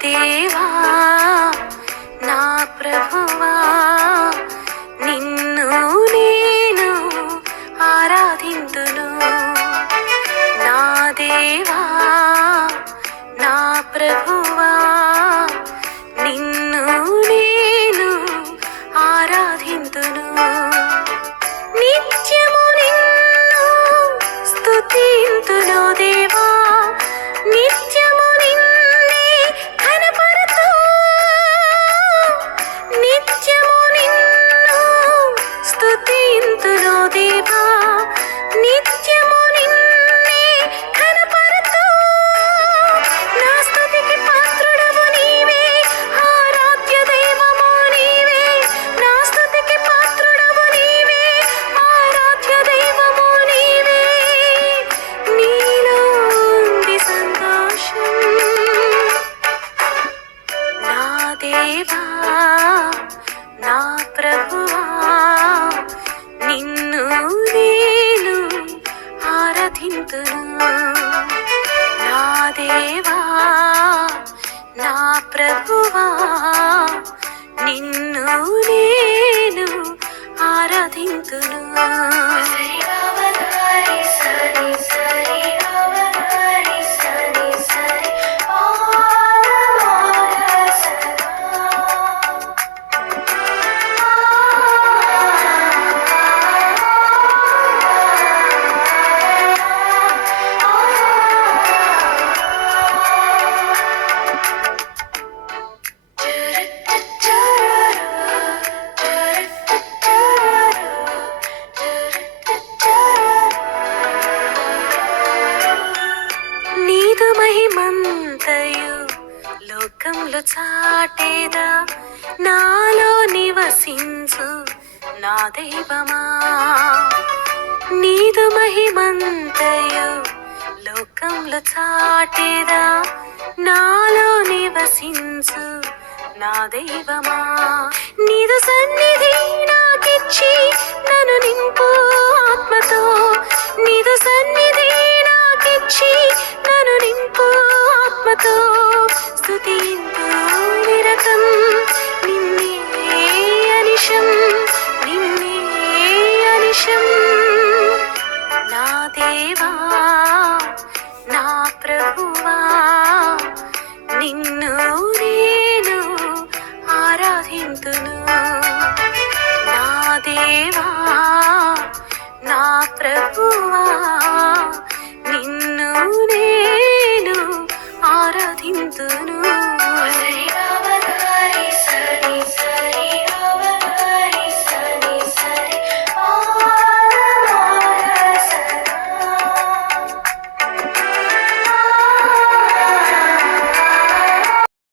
దేవా నా ప్రభువా నిన్ను నేను ఆరాధింతును. నా దేవా నా ప్రభువా నిన్ను నేను ఆరాధింతును. నిత్యము నిన్ను స్తుతింతును దేవా, నిత్యము నిన్నే ఘనపరతు. నిత్యము నిన్ను స్తుతింతును దేవా, నిత్యము నిన్నే ఘనపరతు. నా స్తుతికి పాత్రుడవు నీవే, ఆరాధ్య దైవము నీవే. నా స్తుతికి పాత్రుడవు నీవే, ఆరాధ్య దైవము నీవే. నీలో ఉంది సంతోషం. నా దేవా నా ప్రభువా నిన్ను నేను ఆరాధింతును. నా దేవా నా ప్రభువా నిన్ను నేను ఆరాధింతును. నీదు మహిమంతయు లోకంలో చాటేదా, నాలో నివసించు నా దైవమా. నీదు మహిమంతయు లోకంలో చాటేదా, నాలో నివసించు నా దైవమా. నీదు సన్నిధి నాకిచ్చి నన్ను నింపు ఆత్మతో, నీదు సన్నిధి నాకిచ్చి నన్ను నింపు ఆత్మతో. స్తుతింతు నిరతం నిన్నే అనిశం, నిన్నే అనిశం. నా దేవా నా ప్రభువా నిన్ను నేను ఆరాధింతును. నా దేవా నా ప్రభువా నిన్ను నేను ఆరాధింతును.